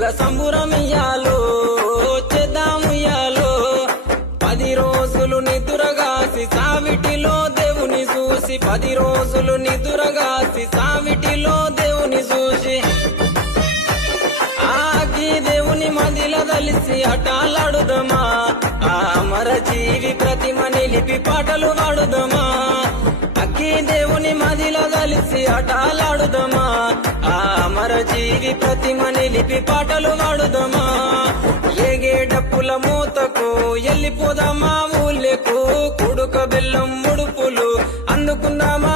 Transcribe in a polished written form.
నిండుగా సంబురమియ్యాలో చేద్దాముయ్యాలో 10 రోజులు నిదురగాసి సావిటిలో దేవుని చూసి 10 రోజులు నిదురగాసి సావిటిలో దేవుని చూసి ఆకి దేవుని మదిల కలిసి అటాలాడుదమా ఆ అమర జీవి ప్రతిమ నిలిపి పాటలు పాడుదమా అక్కి దేవుని మదిల కలిసి అటాలాడుదమా ఆ అమర జీవి ప్రతిమ నిలిపి పాటలు పాడుదమా ఏగేడప్పుల మూతకు ఎల్లిపోదామా ఊళ్ళకు కుడుక బెల్లం ముడుపులు అందుకుందామా